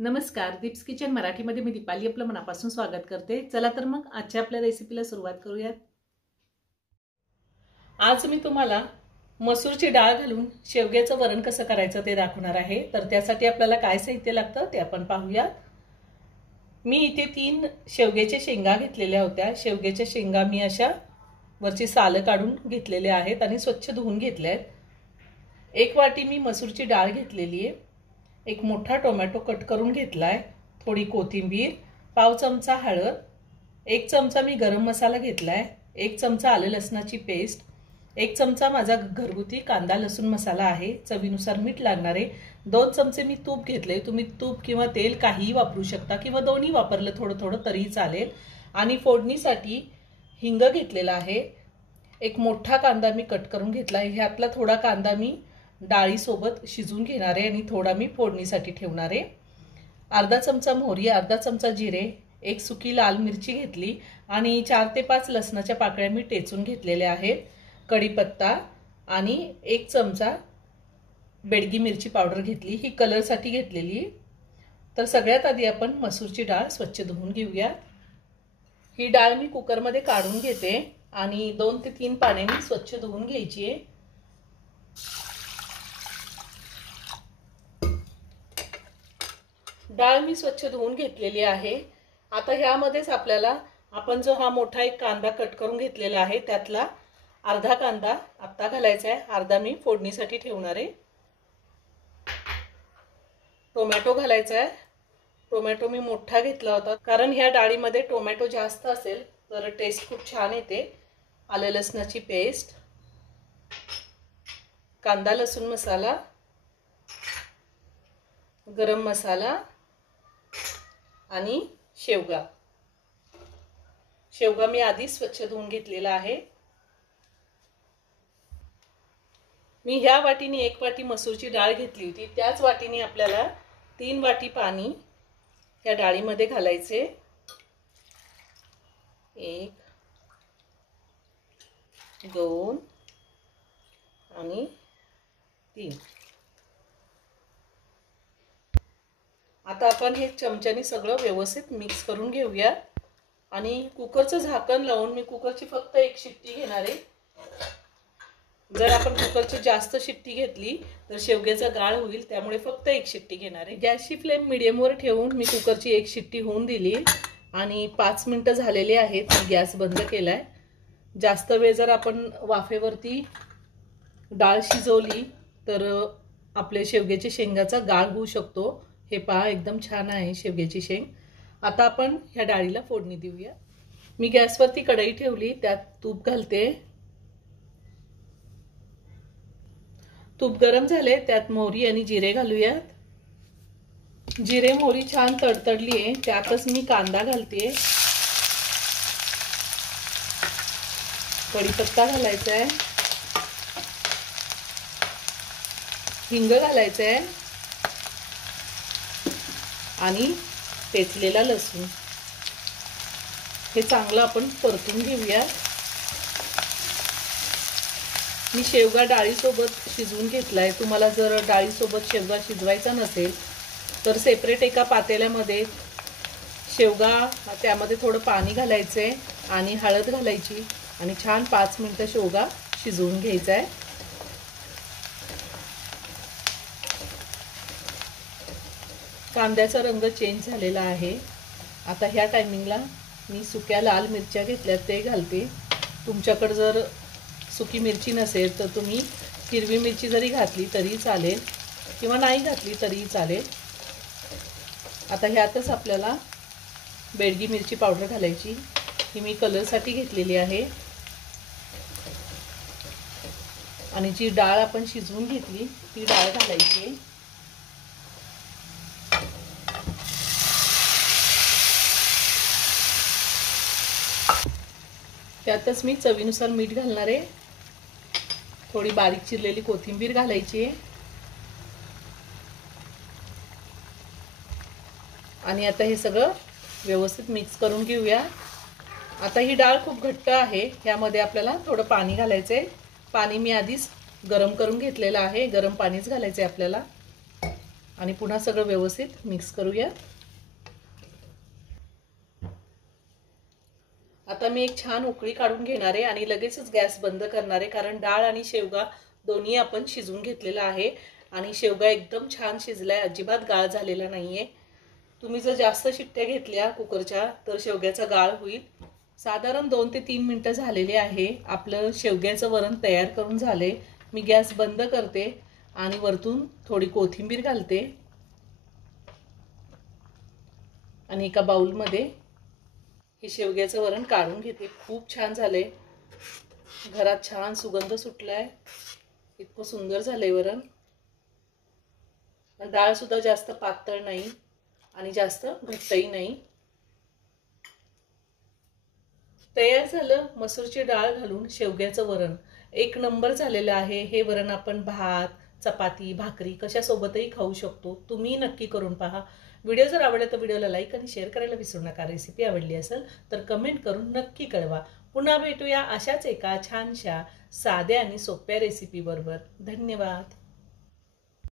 नमस्कार, दीप्स किचन मराठीमध्ये मी दीपाली आपलं मनापासून स्वागत करते। चला तर मग आजच्या आपल्या रेसिपीला सुरुवात करूयात। आज मी तुम्हाला मसूरची डाळ घालून शेवग्याचं वरण कसं करायचं ते दाखवणार आहे। तर त्यासाठी आपल्याला काय साहित्य लागतं ते आपण पाहूया। मी इथे 3 शेवग्याच्या शेंगा घेतलेल्या होत्या। शेवग्याच्या शेंगा मी अशा वरची साल काढून घेतलेल्या आहेत आणि स्वच्छ धुवून घेतल्या आहेत। 1 वाटी मी मसूरची डाळ घेतलेली आहे। एक मोठा टोमॅटो कट करून घेतलाय, थोडी कोथिंबीर, पाव चमचा हळद, 1 चमचा मी गरम मसाला घेतलाय, 1 चमचा आले लसणाची पेस्ट, 1 चमचा माझा घरगुती कांदा लसूण मसाला आहे, चवीनुसार मीठ लागणार आहे, 2 चमचे मी तूप घेतले। तुम्ही तूप किंवा तेल काहीही वापरू शकता किंवा दोन्ही वापरलं थोडं थोडं तरी चालेल। आणि फोडणीसाठी हिंग घेतलेला आहे। एक मोठा कांदा मी कट करून घेतलाय। ह्यातला थोडा कांदा मी डाळी सोबत शिजवून घेणार आहे आणि थोडा मी फोडणीसाठी ठेवणार आहे। अर्धा चमचा मोहरी, अर्धा चमचा जिरे, 1 सुकी लाल मिरची घेतली आणि 4 ते 5 लसणाच्या पाकळ्या मी टेचून घेतलेल्या आहेत। कढीपत्ता आणि 1 चमचा बेडगी मिरची पावडर घेतली, ही कलर साठी घेतलेली। तर सगळ्यात आधी आपण मसूरची डाळ स्वच्छ धुवून घेऊया। ही डाळ मी कुकर मध्ये काढून घेते आणि 2 ते 3 पाण्याने स्वच्छ धुवून घ्यायची आहे। डाळ मी स्वच्छ धुवून घेतलेली आहे। आता ह्यामध्येच आपल्याला आपण जो हा मोठा एक कांदा कट करून घेतलेला आहे त्यातला अर्धा कांदा आता घालायचा आहे, अर्धा मी फोडणीसाठी ठेवणार आहे। टोमॅटो घालायचा आहे। टोमॅटो मी मोठा घेतला होता कारण ह्या डाळीमध्ये टोमॅटो जास्त असेल तर टेस्ट खूप छान येते। आले लसणाची पेस्ट, कांदा लसूण मसाला, गरम मसाला आणि शेवगा। शेवगा मी आधी स्वच्छ धुवून घेतलेला आहे। मी ह्या वाटीने 1 वाटी मसूरची डाळ घेतली होती, त्याच वाटीने आपल्याला 3 वाटी पाणी या डाळीमध्ये घालायचे। 1 2 आणि 3। आता आपण हे चमच्याने सगळं व्यवस्थित मिक्स करून घेऊया आणि कुकरचं झाकण लावून मी कुकरची फक्त 1 शिट्टी घेणार आहे। जर आपण कुकरची जास्त शिट्टी घेतली तर शेवग्याचा गाळ होईल, त्यामुळे फक्त 1 शिट्टी घेणार आहे। गॅसची फ्लेम मीडियम वर ठेवून मी कुकरची 1 शिट्टी होऊन दिली आणि 5 मिनिटं झालेली आहेत। गॅस बंद केलाय। जास्त वेळ जर आपण वाफेवरती डाळ शिजवली तर आपल्या शेवग्याच्या शेंगाचा गाळ होऊ शकतो। हे पहा एकदम छान आहे शेवग्याची शेंग। आता आपण ह्या डाळीला फोडणी देऊया। मी गॅसवरती कढई ठेवली, त्यात तूप घालते। तूप गरम झाले, त्यात मोहरी आणि जिरे घालूयात। जिरे मोहरी छान तडतडली आहे, त्यातच मी कांदा घालते। कढीपत्ता घालायचा आहे, हिंग घालायचं आहे आणि ठेचलेला लसूण। हे चांगलं आपण परतून घेऊया। मी शेवगा डाळी सोबत शिजवून घेतलाय। तुम्हाला जर डाळी सोबत शेवगा शिजवायचा नसेल तर सेपरेट एका पातेल्यामध्ये शेवगा, त्यामध्ये थोडं पाणी घालायचंय आणि हळद घालायची आणि छान 5 मिनिटं शेवगा शिजवून घ्यायचा आहे। कांद्याचा रंग चेंज झालेला आहे। आता ह्या टायमिंगला मी सुक्या लाल मिरच्या घेतल्या ते घालते। तुमच्याकडे जर सुकी मिरची नसेल तर तुम्ही हिरवी मिरची जरी घातली तरी चालेल किंवा नाही घातली तरी चालेल। आता ह्यातच आपल्याला बेडगी मिरची पावडर घालायची, ही मी कलरसाठी घेतलेली आहे। आणि जी डाळ आपण शिजवून घेतली ती डाळ घालायची। त्यातच मी चवीनुसार मीठ घालणार आहे। थोडी बारीक चिरलेली कोथिंबीर घालायची आहे आणि आता हे सगळं व्यवस्थित मिक्स करून घेऊया। आता ही डाळ खूप घट्ट आहे, यामध्ये आपल्याला थोडं पाणी घालायचंय। पाणी मी आधीच गरम करून घेतलेलं आहे, गरम पाणीच घालायचंय आपल्याला। आणि पुन्हा सगळं व्यवस्थित मिक्स करूया। आता मी एक छान उकळी काढून घेणार आहे आणि लगेचच गॅस बंद करणार आहे, कारण डाळ आणि शेवगा दोन्ही आपण शिजवून घेतलेला आहे आणि शेवगा एकदम छान शिजलाय, अजिबात गाळ झालेला नाहीये। तुम्ही जर जास्त शिट्ट्या घेतल्या कुकरच्या तर शेवग्याचा गाळ होईल। साधारण 2 ते 3 मिनिटं झालेले आहे। आपलं शेवग्याचं वरण तयार करून झाले। मी गॅस बंद करते आणि वरतून थोडी कोथिंबीर घालते आणि एका बाउलमध्ये हे शेवग्याचं वरण काढून घेते। खूप छान झाले, घरात छान सुगंध सुटलाय, इतकं सुंदर झालंय वरण। डाळ सुद्धा जास्त पातळ नाही आणि जास्त घट्टही नाही। तयार झालं मसूरची डाळ घालून शेवग्याचं वरण, एक नंबर झालेलं आहे। हे वरण आपण भात, चपाती, भाकरी कशासोबतही खाऊ शकतो। तुम्ही नक्की करून पहा। व्हिडिओ जर आवडला तर व्हिडिओला लाईक आणि शेअर करायला विसरू नका। रेसिपी आवडली असेल तर कमेंट करून नक्की कळवा। पुन्हा भेटूया अशाच एका छानशा साध्या आणि सोप्या रेसिपी बरोबर। धन्यवाद।